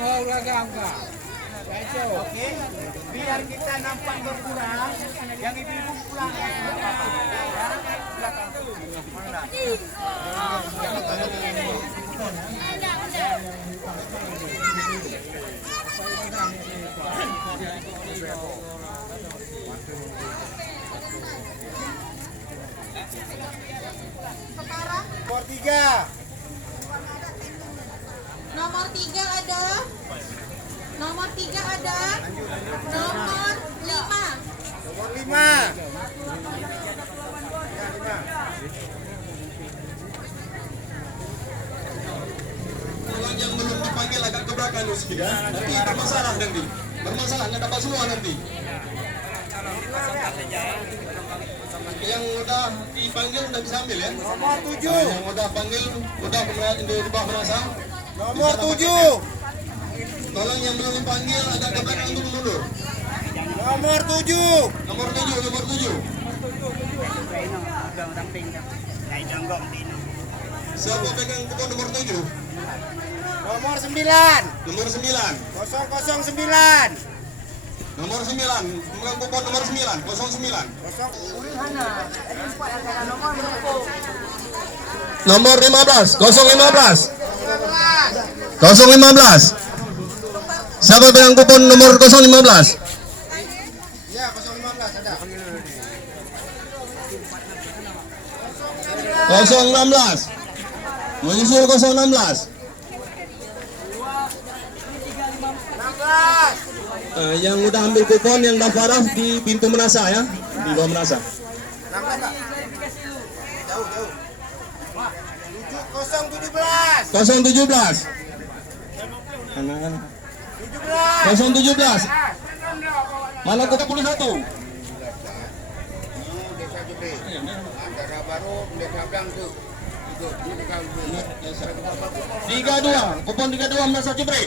Beragam Kak. Oke, biar kita nampak berkurang, yang ibu-ibu pulang. Nomor 3. Nomor 3 ada. Nomor 3 ada. Nomor 5. Nomor 5. Orang yang belum dipanggil agak ke belakang sedikit. Nanti bermasalah nanti. Bermasalah nggak dapat semua nanti. Yang udah dipanggil udah bisa ambil ya. Nomor 7. Yang udah panggil udah merasa. Nomor 7. Tolong yang belum dipanggil agak ke belakang dulu mundur. Nomor 7. Nomor 7, nomor 7. Siapa pegang kupon nomor 7? Nomor 9. Nomor 9. 009. Nomor 9. Pegang kupon nomor 9, 09. Nomor 15, 015. 015. Siapa pegang kupon nomor 015? Ya, 015 ada. 016. Menyusul 016. 16. Yang udah ambil kupon yang daftar di pintu Menasa ya, di bawah Menasa. 16 tak? Jauh. 017. 017. Anak-anak. 17. 017. Mana kota 41? Desa Jepri. Antara baru Desa Blang tuh. 32. Kupon 32 Menasa Cipri.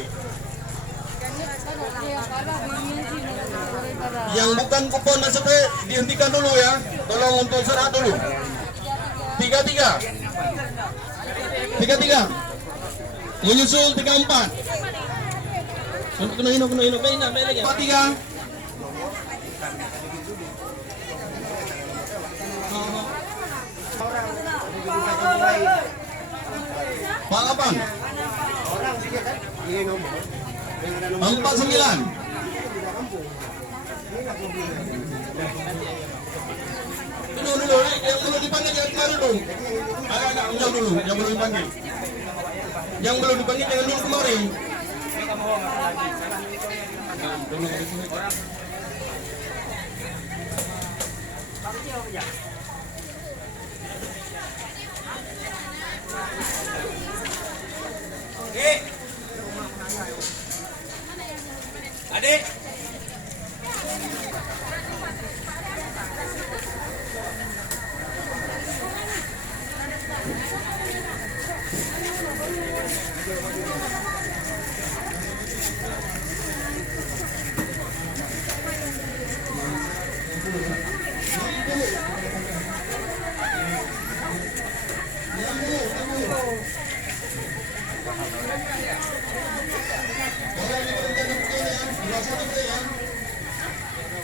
Yang bukan kupon Menasa Cipri dihentikan dulu ya. Tolong untuk serah dulu. 33. 33. Menyusul 34. Kena ino, main lagi. 43. Palapan. 49. Dulu, yang belum dipanggil jangan kemarin dong. Agak jauh dulu, yang belum dipanggil. Yang belum dipanggil jangan dulu kemarin. Adik.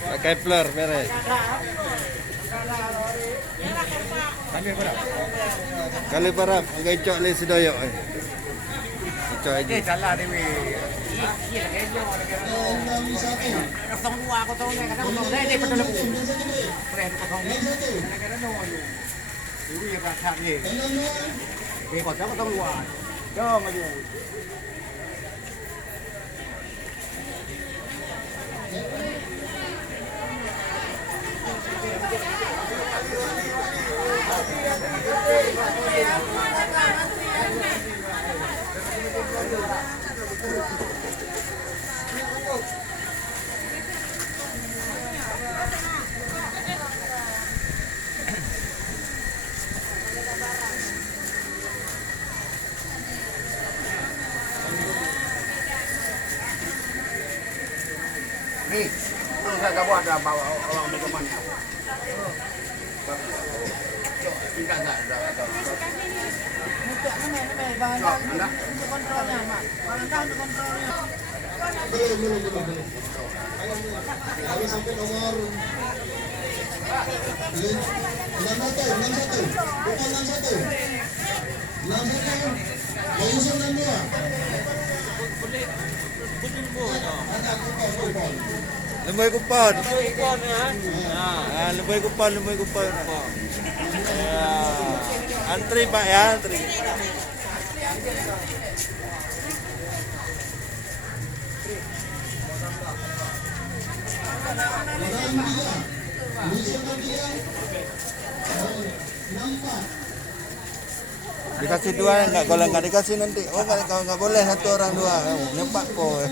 Pakai flare beres. Kali parap, agak icok le sedoyok. Icok aja. Salah dewe. Kosong dua, kosong ni, kadang kosong ni, betul betul. Keren kosong ni. Kadang-kadang no ayu. Ibu ya berasa ni. Kosong dua. Jom aja. udah bawa orang mereka mana? Tidak ada. Belum. Kami sampai nomor 61. Bukan 61. 61. Layusan 62. Lemoy kupon. Lemoy kupon. Ya. Antri Pak ya, antri. Dikasih dua enggak, kalau enggak dikasih nanti. Oh enggak boleh satu orang dua. Nyempak kok.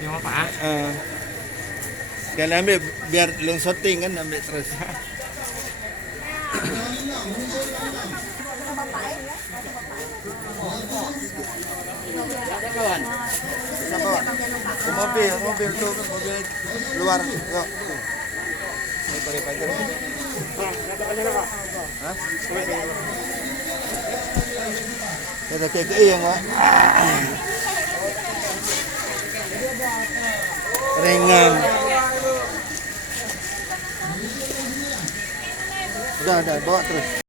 Yang apa? Kalian ambil biar long shooting kan, ambil terus. Sama ke mobil tuh, mobil luar. Yuk. Ini pakai pagar. Hah? Ada KKI yang Pak. Ringan. Udah, bawa terus.